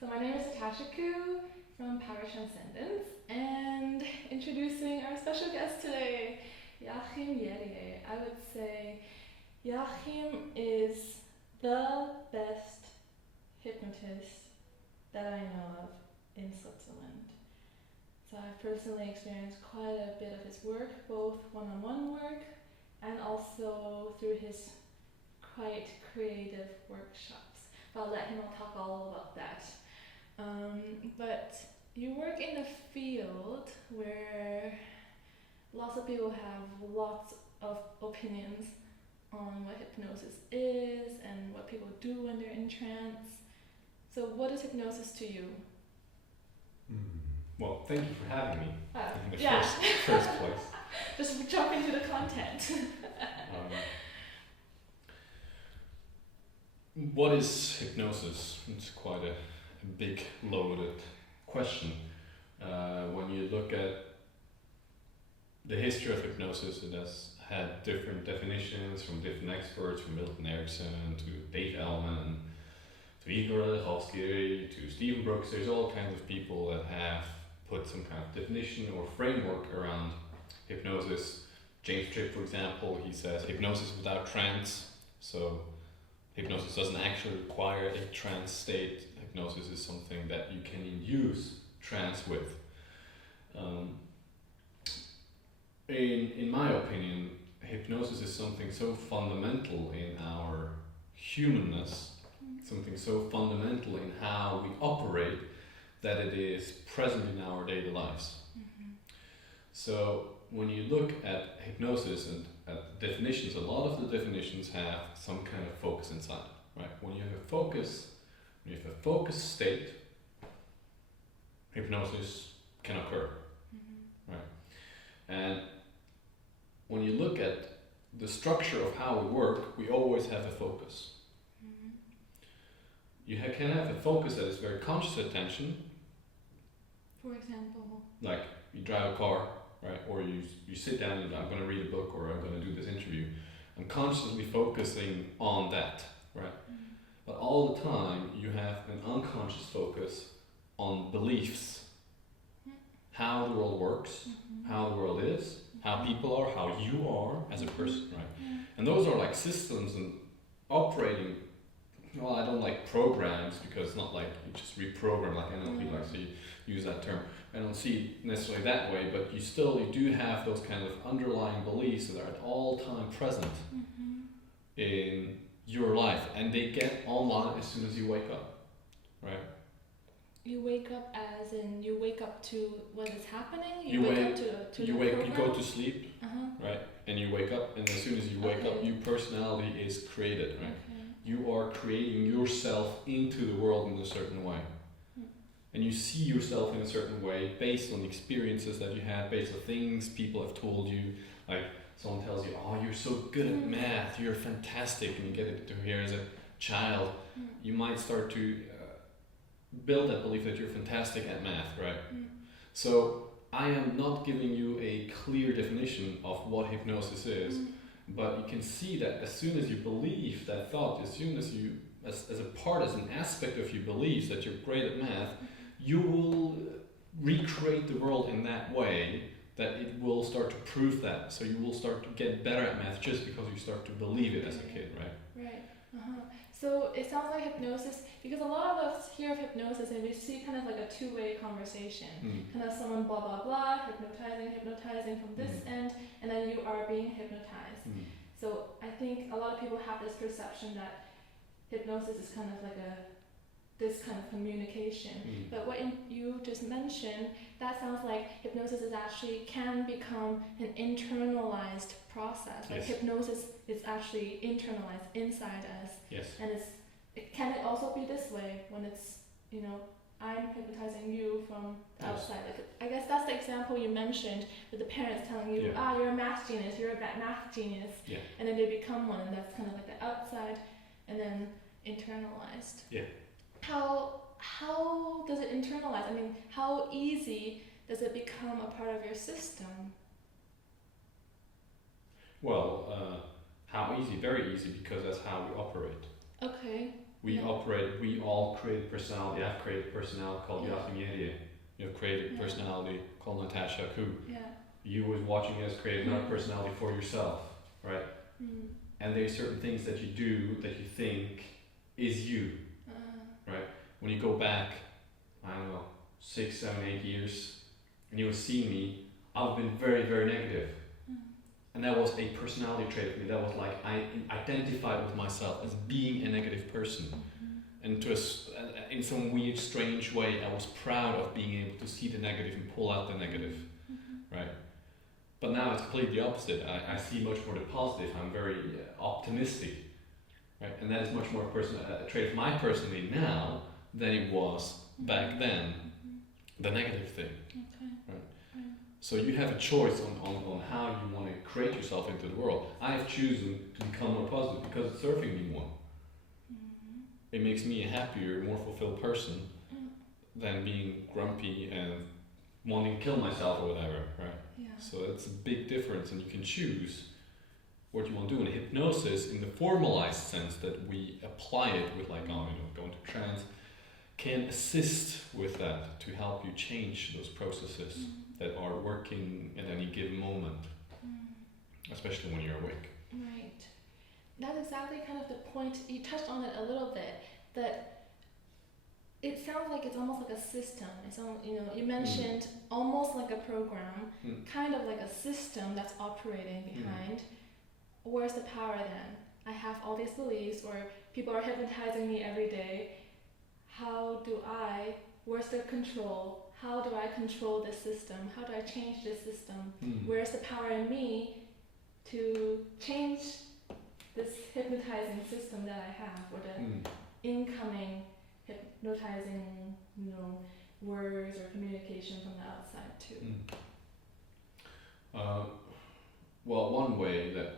So my name is Natasha from Power Transcendence, and introducing our special guest today, Jáchym Jerie. I would say Jáchym is the best hypnotist that I know of in Switzerland. So I've personally experienced quite a bit of his work, both one-on-one work and also through his quite creative workshops. But I'll let him talk all about that. But you work in a field where lots of people have lots of opinions on what hypnosis is and what people do when they're in trance. So what is hypnosis to you? Well, thank you for having me in the Yeah. first place. Just jump into the content. What is hypnosis? It's quite a big, loaded question. When you look at the history of hypnosis, it has had different definitions from different experts, from Milton Erickson to Dave Ellman, to Igor Lekhovsky, to Stephen Brooks. There's all kinds of people that have put some kind of definition or framework around hypnosis. James Tripp, for example, he says hypnosis without trance. So hypnosis doesn't actually require a trance state. Hypnosis is something that you can induce trance with. In my opinion, hypnosis is something so fundamental in our humanness, something so fundamental in how we operate, that it is present in our daily lives. So when you look at hypnosis and at definitions, a lot of the definitions have some kind of focus inside, right? When you have a focus state, hypnosis can occur, right? And when you look at the structure of how we work, we always have a focus. You can have a focus that is very conscious attention. For example? Like you drive a car, right? Or you sit down and I'm going to read a book or I'm going to do this interview. I'm consciously focusing on that, right? But all the time you have an unconscious focus on beliefs. How the world works, how the world is, how people are, how you are as a person, right? And those are like systems and operating. Well, I don't like programs because it's not like you just reprogram like NLP likes to use that term. I don't see it necessarily that way, but you do have those kind of underlying beliefs that are at all time present in your life, and they get online as soon as you wake up, right? You wake up as in you wake up to what is happening? You go to sleep, right? And you wake up, and as soon as you wake up, your personality is created, right? You are creating yourself into the world in a certain way. And you see yourself in a certain way based on experiences that you had, based on things people have told you. Like someone tells you, oh, you're so good at math, you're fantastic, and you get it to hear as a child. You might start to build that belief that you're fantastic at math, right? So I am not giving you a clear definition of what hypnosis is, but you can see that as soon as you believe that thought, as soon as you, as an aspect of your beliefs that you're great at math, you will recreate the world in that way that it will start to prove that. So you will start to get better at math just because you start to believe it as a kid, right? Right. So it sounds like hypnosis, because a lot of us hear of hypnosis and we see kind of like a two-way conversation. Kind of someone blah blah blah, hypnotizing from this end, and then you are being hypnotized. So I think a lot of people have this perception that hypnosis is kind of like this kind of communication. But what you just mentioned, that sounds like hypnosis is actually can become an internalized process. Like hypnosis is actually internalized inside us. And can it also be this way when it's, I'm hypnotizing you from the outside? Like, I guess that's the example you mentioned with the parents telling you, you're a math genius, you're a math genius. And then they become one, and that's kind of like the outside and then internalized. How does it internalize? I mean, how easy does it become a part of your system? Well, how easy? Very easy, because that's how we operate. Okay. We operate, we all create personality. I've created personality called Jáchym Jerie. You've created personality called Natasha, who you was watching us create another personality for yourself, right? And there's certain things that you do that you think is you, right? When you go back, I don't know, 6, 7, 8 years, and you will see me, I've been very, very negative. And that was a personality trait for me. That was like, I identified with myself as being a negative person. And in some weird, strange way, I was proud of being able to see the negative and pull out the negative, right? But now it's completely opposite. I see much more the positive. I'm very optimistic, right? And that is much more a trait of my personality now than it was back then, the negative thing. Right? So you have a choice on how you want to create yourself into the world. I have chosen to become more positive because it's serving me more. It makes me a happier, more fulfilled person than being grumpy and wanting to kill myself or whatever, right? So it's a big difference, and you can choose what you want to do. And hypnosis, in the formalized sense that we apply it with, like, going to trance, can assist with that to help you change those processes that are working at any given moment, especially when you're awake. Right. That's exactly kind of the point. You touched on it a little bit, that it sounds like it's almost like a system. It's you mentioned almost like a program, kind of like a system that's operating behind. Where's the power then? I have all these beliefs, or people are hypnotizing me every day. Where's the control? How do I control this system? How do I change this system? Where's the power in me to change this hypnotizing system that I have, or the incoming hypnotizing, words or communication from the outside too? Well, one way that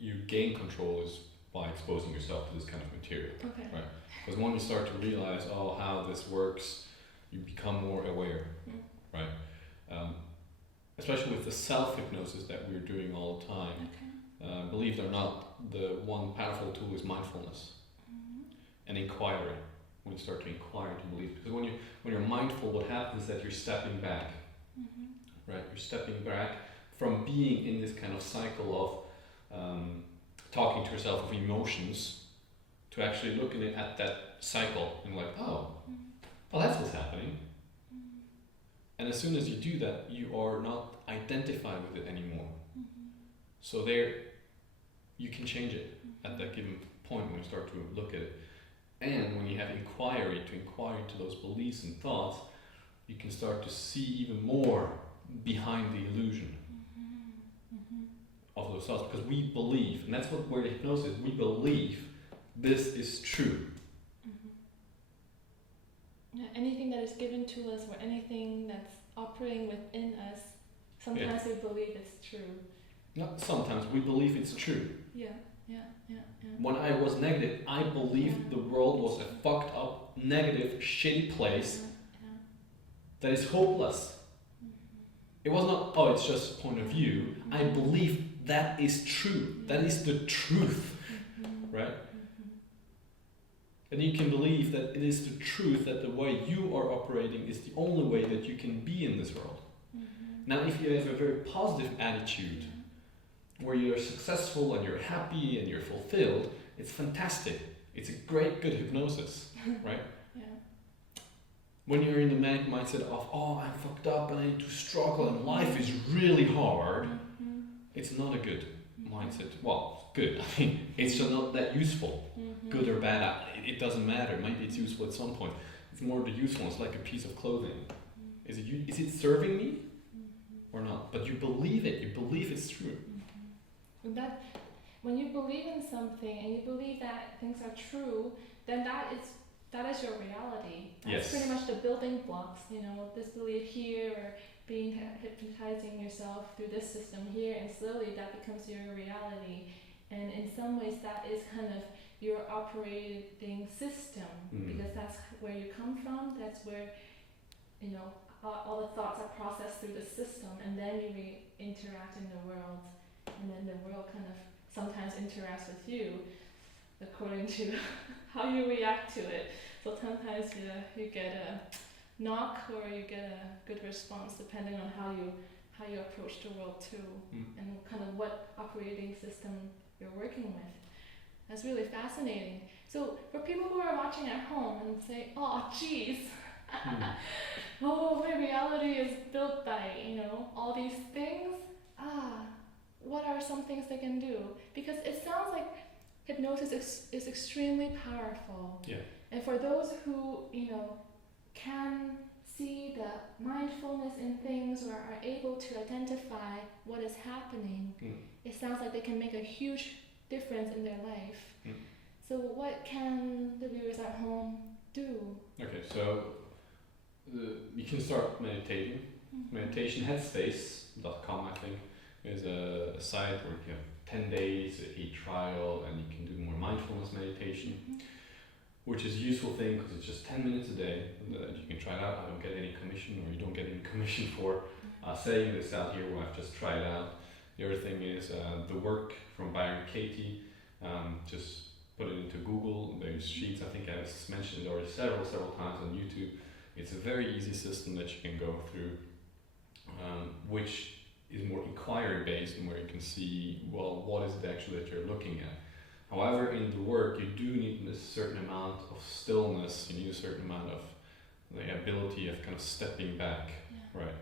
you gain control is by exposing yourself to this kind of material. Okay. Right? Because when you start to realize, how this works, you become more aware, right? Especially with the self-hypnosis that we're doing all the time. Okay. Believe it or not, the one powerful tool is mindfulness and inquiry. When you start to inquire into belief, because when you're mindful, what happens is that you're stepping back, right? You're stepping back from being in this kind of cycle of talking to yourself of emotions, to actually looking at that cycle and like, that's what's happening. And as soon as you do that, you are not identified with it anymore. So there, you can change it at that given point when you start to look at it. And when you have inquiry, to inquire into those beliefs and thoughts, you can start to see even more behind the illusion of those thoughts. Because we believe, and that's where the hypnosis is, we believe this is true. Anything that is given to us, or anything that's operating within us, sometimes we believe it's true. Not sometimes, we believe it's true. Yeah. When I was negative, I believed the world was a fucked up, negative, shitty place that is hopeless. It was not, it's just a point of view. I believe that is true. That is the truth, right? And you can believe that it is the truth, that the way you are operating is the only way that you can be in this world. Now, if you have a very positive attitude, where you're successful and you're happy and you're fulfilled, it's fantastic. It's a great, good hypnosis, right? When you're in the manic mindset of, I'm fucked up and I need to struggle and life is really hard, it's not a good mindset. Well, good. I mean, it's just not that useful. Good or bad, it doesn't matter. Maybe it's useful at some point. It's more the usefulness, like a piece of clothing. Is it serving me or not? But you believe it. You believe it's true. That when you believe in something and you believe that things are true, then that is your reality. That's pretty much the building blocks, this belief here, or hypnotizing yourself through this system here, and slowly that becomes your reality. And in some ways that is kind of your operating system, because that's where you come from, that's where, all the thoughts are processed through the system, and then you interact in the world. And then the world kind of sometimes interacts with you. according to how you react to it. So sometimes you get a knock or you get a good response depending on how you approach the world too, and kind of what operating system you're working with. That's really fascinating. So for people who are watching at home and say, oh geez, oh, my reality is built by, all these things. What are some things they can do? Because it sounds like hypnosis is extremely powerful. Yeah. And for those who, can see the mindfulness in things or are able to identify what is happening, it sounds like they can make a huge difference in their life. So what can the viewers at home do? Okay, so you can start meditating. Meditation Headspace.com, I think, is a site where you have 10 days, a trial, and you can do more mindfulness meditation, which is a useful thing because it's just 10 minutes a day that you can try it out. I don't get any commission, or you don't get any commission for saying this out here when I've just tried it out. The other thing is the work from Byron Katie. Just put it into Google. There's sheets. I think I've mentioned it already several times on YouTube. It's a very easy system that you can go through, which is more inquiry based, and where you can see, well, what is it actually that you're looking at. However, in the work, you do need a certain amount of stillness. You need a certain amount of the ability of kind of stepping back, right?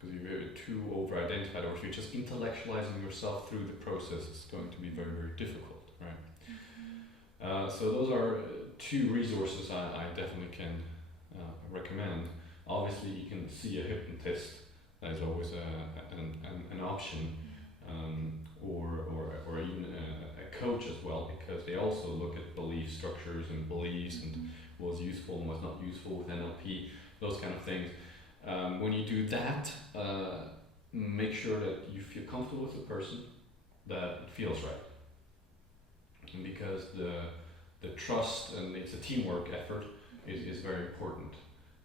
Because if you're too over-identified, or if you're just intellectualizing yourself through the process, it's going to be very, very difficult, right? So those are two resources I definitely can recommend. Obviously, you can see a hypnotist. That is always an option, or even a coach as well, because they also look at belief structures and beliefs and what's useful and what's not useful with NLP, those kind of things. When you do that, make sure that you feel comfortable with the person, that it feels right. And because the trust, and it's a teamwork effort, is very important.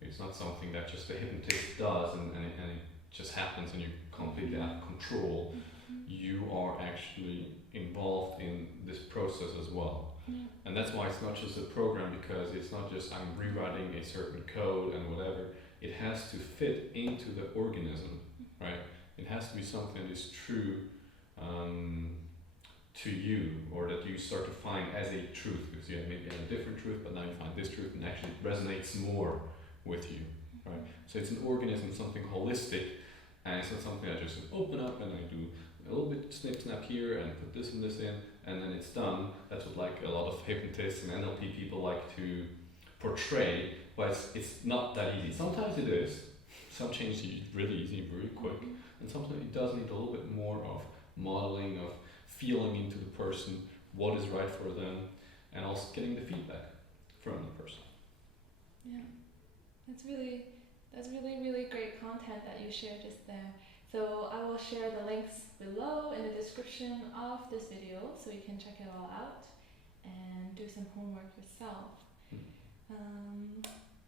It's not something that just the hypnotist does and it just happens and you're completely out of control. You are actually involved in this process as well. And that's why it's not just a program, because it's not just I'm rewriting a certain code and whatever. It has to fit into the organism, right? It has to be something that is true to you, or that you start to find as a truth, because you have maybe a different truth, but now you find this truth and actually it resonates more with you, right? So it's an organism, something holistic, and it's not something I just open up and I do a little bit snap here and put this and this in, and then it's done. That's what like a lot of hypnotists and NLP people like to portray, but it's not that easy. Sometimes it is. Some changes are really easy, very quick, and sometimes it does need a little bit more of modeling, of feeling into the person, what is right for them, and also getting the feedback from the person. Yeah, that's really really great content that you shared just there. So I will share the links below in the description of this video, so you can check it all out and do some homework yourself.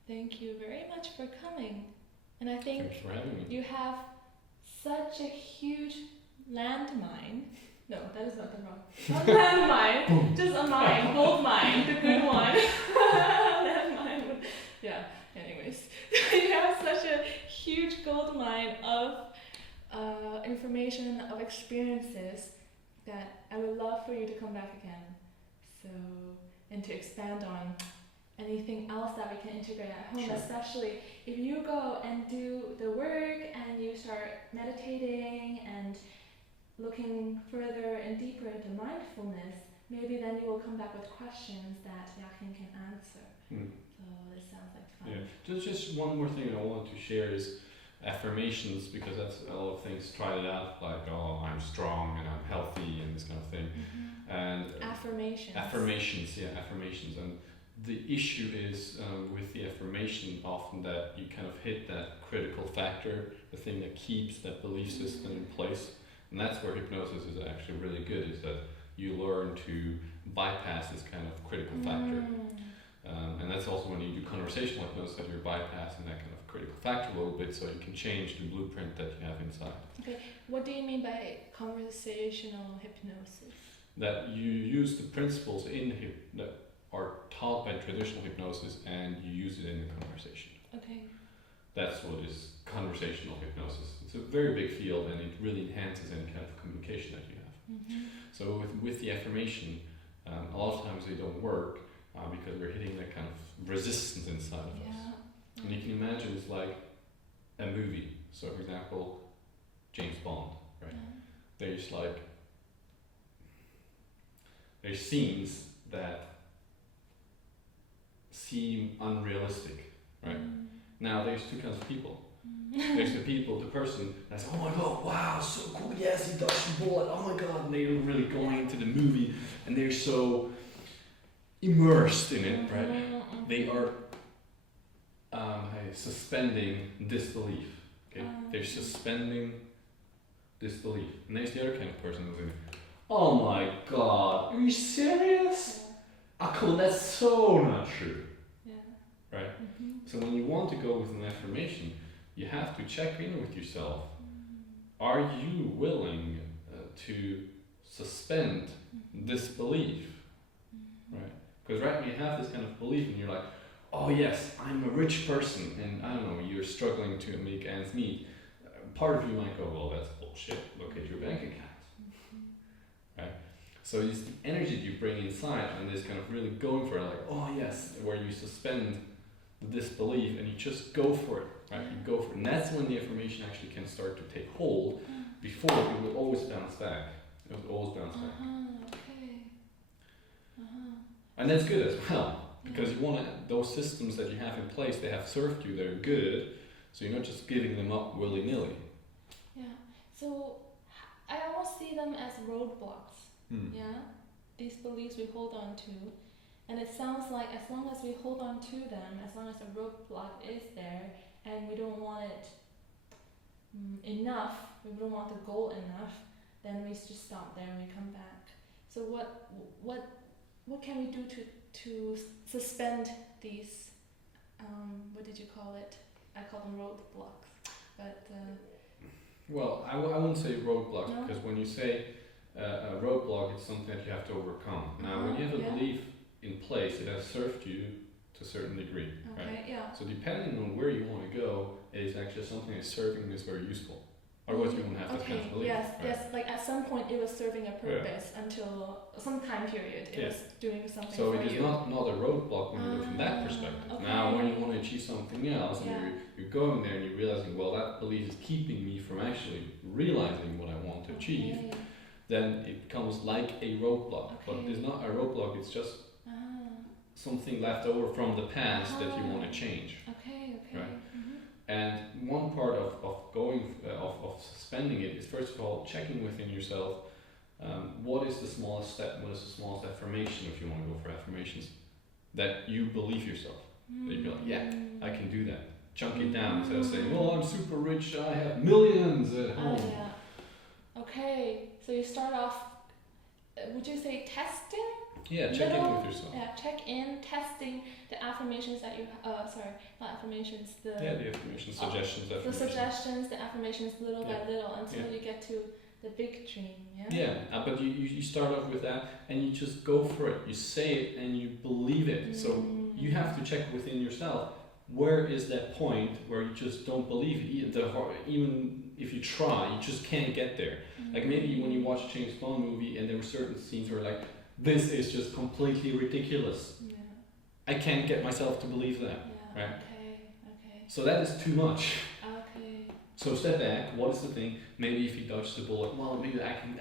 Thank you very much for coming, and I think thanks for having me. You have such a huge landmine. No, that is not the wrong. Not landmine, just a mine, gold mine, the good one. Landmine. Yeah. Anyways, you have such a huge gold mine of information, of experiences, that I would love for you to come back again. So, and to expand on anything else that we can integrate at home, Sure. Especially if you go and do the work and you start meditating and looking further and deeper into mindfulness, maybe then you will come back with questions that Jáchym can answer. So this sounds like fun. Yeah, just one more thing I wanted to share is affirmations, because that's a lot of things tried it out, like, oh, I'm strong and I'm healthy and this kind of thing. And affirmations, and the issue is with the affirmation often that you kind of hit that critical factor, the thing that keeps that belief system in place. And that's where hypnosis is actually really good, is that you learn to bypass this kind of critical factor. And that's also when you do conversational hypnosis, that you're bypassing that kind of critical factor a little bit, so you can change the blueprint that you have inside. Okay, what do you mean by conversational hypnosis? that you use the principles that are taught by traditional hypnosis and you use it in the conversation. Okay. That's what is conversational hypnosis. It's a very big field and it really enhances any kind of communication that you have. Mm-hmm. So with the affirmation, a lot of times they don't work because we're hitting that kind of resistance inside of us. And you can imagine it's like a movie. So for example, James Bond, right? There's scenes that seem unrealistic, right? Now there's two kinds of people. There's the person that's, oh my god, wow, so cool, yes, he dodged the bullet, oh my god, and they're really going into the movie and they're so immersed in it, right? They are suspending disbelief. Okay? They're suspending disbelief. And there's the other kind of person who's like, oh my god, are you serious? Cool, that's so not true. Right? So when you want to go with an affirmation, you have to check in with yourself. Are you willing to suspend disbelief? Right? Because right when you have this kind of belief and you're like, oh yes, I'm a rich person and I don't know, you're struggling to make ends meet, part of you might go, well, that's bullshit, look at your bank account. Right? So it's the energy that you bring inside and this kind of really going for it, like, oh yes, where you suspend the disbelief and you just go for it, right? You go for it. And that's when the affirmation actually can start to take hold. Before, it would always bounce back. It would always bounce back. And that's good as well, because you want to, those systems that you have in place, they have served you, they're good, so you're not just giving them up willy-nilly. Yeah, so I almost see them as roadblocks, these beliefs we hold on to, and it sounds like as long as we hold on to them, as long as the roadblock is there, and we don't want it enough, we don't want the goal enough, then we just stop there and we come back. So what can we do to suspend these, what did you call it? I call them roadblocks, but... Well, I wouldn't say roadblocks, because when you say a roadblock, it's something that you have to overcome. Now, when you have a belief in place, it has served you to a certain degree, right? So depending on where you want to go, it is actually something that's serving is very useful. Otherwise, you won't have this kind of belief. Yes, like at some point it was serving a purpose until some time period it was doing something so for you. So it is not a roadblock when you look from that perspective. Now, when you want to achieve something else and you're going there and you're realizing, well, that belief is keeping me from actually realizing what I want to achieve, then it becomes like a roadblock. But it is not a roadblock, it's just something left over from the past that you want to change. Right? And one part of suspending it is, first of all, checking within yourself, what is the smallest step, what is the smallest affirmation, if you want to go for affirmations, that you believe yourself. That you be like, yeah, I can do that. Chunk it down instead of saying, well, I'm super rich, I have millions at home. Okay, so you start off, would you say testing? Yeah, check in with yourself. Yeah, check in, testing the affirmations that you, sorry, not affirmations, the affirmations, suggestions, the suggestions, the affirmations little by little until you get to the big dream, but you start off with that and you just go for it. You say it and you believe it. So you have to check within yourself, where is that point where you just don't believe it? Even if you try, you just can't get there. Like maybe when you watch a James Bond movie and there were certain scenes where like, this is just completely ridiculous. I can't get myself to believe that. Right? Okay. So that is too much. Okay. So step back. What is the thing? Maybe if he dodges the bullet, well, maybe I can.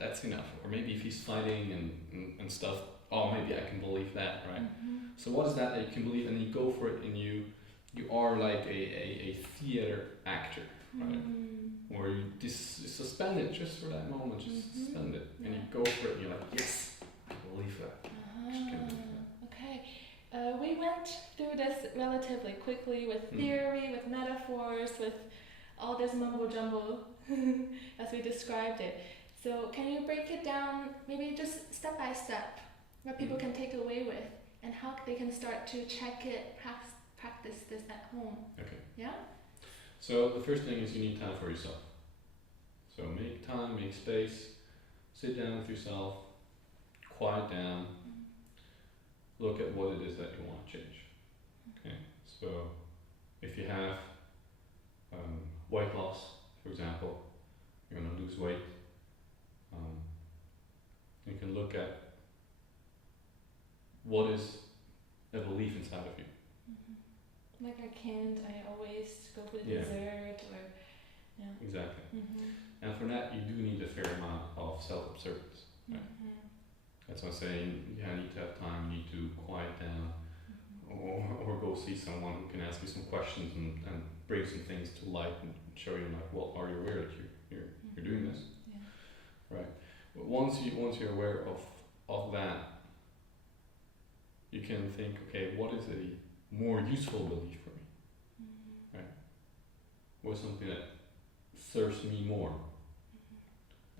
That's enough. Or maybe if he's fighting and stuff, oh, maybe I can believe that. Right? So what is that you can believe, and you go for it, and you are like a theater actor, right? Where you suspend it just for that moment, just suspend it, and you go for it, and you're like, yes. Believe that. Okay. We went through this relatively quickly with theory, with metaphors, with all this mumbo jumbo as we described it. So can you break it down, maybe just step by step, what people can take away with, and how they can start to check it, practice this at home? Okay. Yeah? So the first thing is you need time for yourself. So make time, make space, sit down with yourself, quiet down, look at what it is that you want to change. Okay, so if you have weight loss, for example, you're going to lose weight, you can look at what is a belief inside of you. Like I always go for the dessert or, Exactly. And for that you do need a fair amount of self-observance. Right? That's why I'm saying you need to have time, you need to quiet down, or go see someone who can ask you some questions and bring some things to light and show you like, well, are you aware that you're doing this? Right. But once you're aware of that, you can think, okay, what is a more useful belief for me? Right? What's something that serves me more?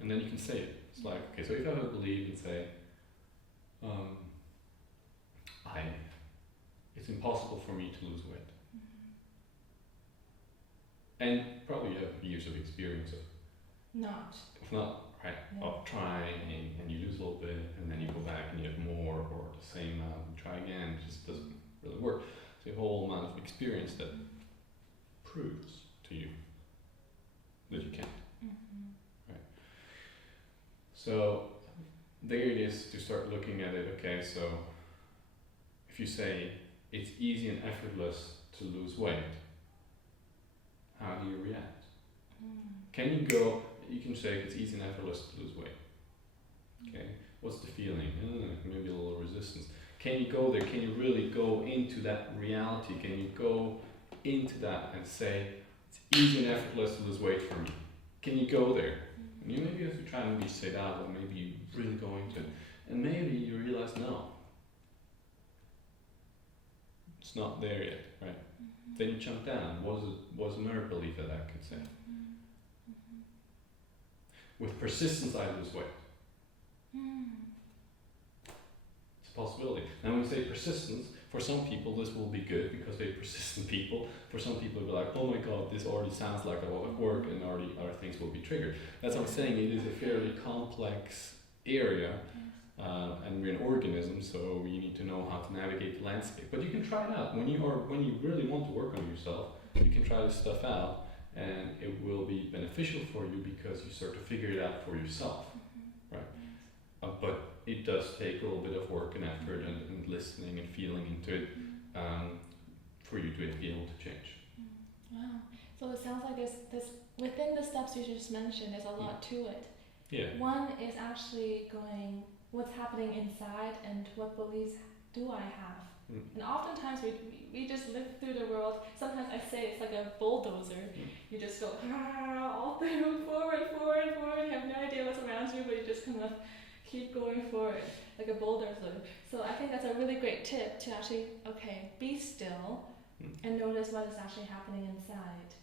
And then you can say it. It's like, okay, so if I have a belief and say, it's impossible for me to lose weight. And probably you have years of experience of not, right? Of trying and you lose a little bit and then you go back and you have more or the same amount and try again, it just doesn't really work. So a whole amount of experience that proves to you that you can't. Right? So there it is to start looking at it. Okay, so if you say it's easy and effortless to lose weight, how do you react? Can you can say it's easy and effortless to lose weight. Okay, what's the feeling? Maybe a little resistance. Can you go there? Can you really go into that reality? Can you go into that and say it's easy and effortless to lose weight for me? Can you go there? And you maybe have to try and say that, or maybe you're really going to, and maybe you realize no, it's not there yet, right? Then you jump down. What's another belief that I could say? With persistence, I lose weight. It's a possibility. Now, when you say persistence, for some people this will be good because they're persistent people. For some people, it'll be like, oh my God, this already sounds like a lot of work, and already other things will be triggered. That's what I'm saying. It is a fairly complex area, and we're an organism, so you need to know how to navigate the landscape. But you can try it out when you really want to work on yourself. You can try this stuff out, and it will be beneficial for you because you start to figure it out for yourself, right? But it does take a little bit of work and effort and listening and feeling into it for you to be able to change. Wow. So it sounds like there's within the steps you just mentioned, there's a lot to it. Yeah. One is actually going, what's happening inside and what beliefs do I have? And oftentimes we just live through the world. Sometimes I say it's like a bulldozer. You just go all through, forward. You have no idea what's around you, but you just kind of keep going forward like a bulldozer. So I think that's a really great tip to actually, be still and notice what is actually happening inside.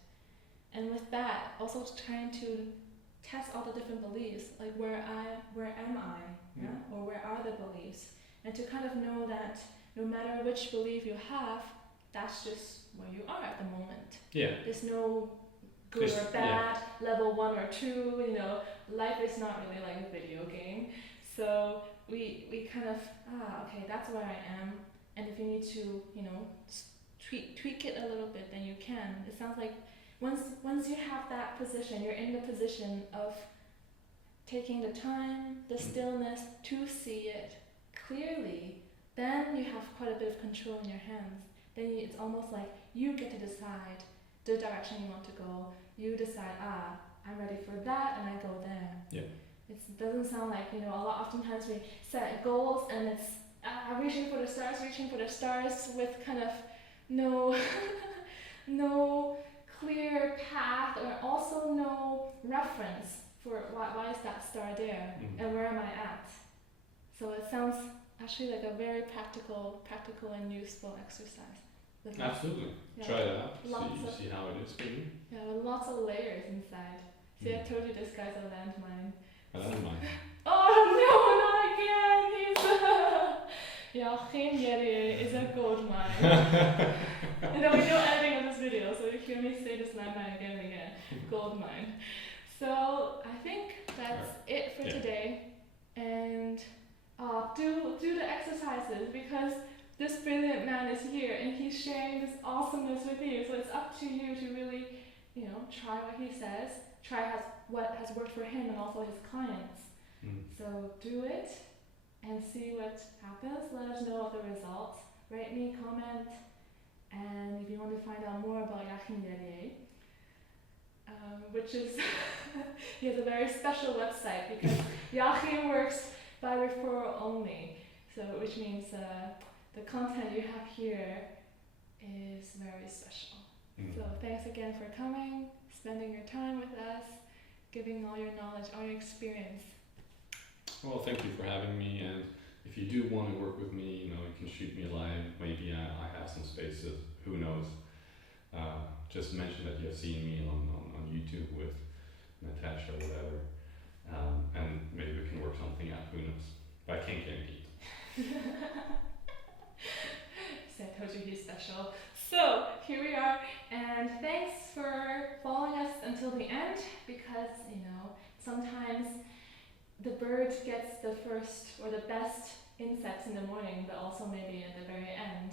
And with that, also trying to test all the different beliefs, like where am I, or where are the beliefs, and to kind of know that no matter which belief you have, that's just where you are at the moment. Yeah. There's no good or bad, level 1 or 2, life is not really like a video game. So we kind of, that's where I am, and if you need to, tweak it a little bit, then you can. It sounds like once you have that position, you're in the position of taking the time, the stillness to see it clearly, then you have quite a bit of control in your hands. Then it's almost like you get to decide the direction you want to go. You decide, I'm ready for that, and I go there. Yeah. It doesn't sound like, oftentimes we set goals and it's reaching for the stars with kind of no clear path, or also no reference for why is that star there and where am I at. So it sounds actually like a very practical and useful exercise. Absolutely. Try it out. See how it is for you. Yeah, with lots of layers inside. See, I told you this guy's a landmine. A landmine. Oh no, not again! Jáchym Jerie is a gold mine. And there will be no editing of this video, so you hear me say this landmine again and again. Gold mine. So I think that's it for today. And do the exercises, because this brilliant man is here and he's sharing this awesomeness with you. So it's up to you to really, try what he says, try what has worked for him and also his clients. So do it and see what happens. Let us know of the results. Rate me, comment, and if you want to find out more about Jáchym Jerie, which is, he has a very special website, because Jáchym works by referral only, so which means the content you have here is very special. So thanks again for coming, spending your time with us, giving all your knowledge, all your experience. Well, thank you for having me, and if you do want to work with me, you can shoot me a line. Maybe I have some spaces, who knows. Just mention that you have seen me on YouTube with Natasha or whatever, and maybe we can work something out, who knows. But I can't guarantee it. So I told you he's special. So here we are, and thanks for following us until the end, because sometimes the bird gets the first or the best insects in the morning, but also maybe at the very end.